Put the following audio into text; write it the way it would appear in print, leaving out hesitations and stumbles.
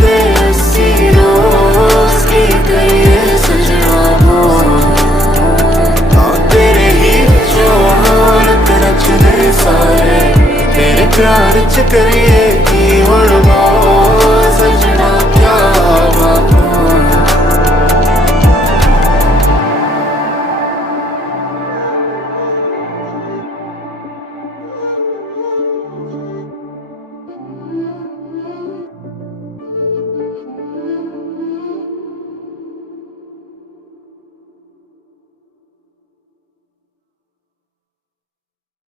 दे अस्सी रोज की करिए सजना बोल। हाँ तेरे ही जो हालत नचदे सारे तेरे प्यार च करिए की हुण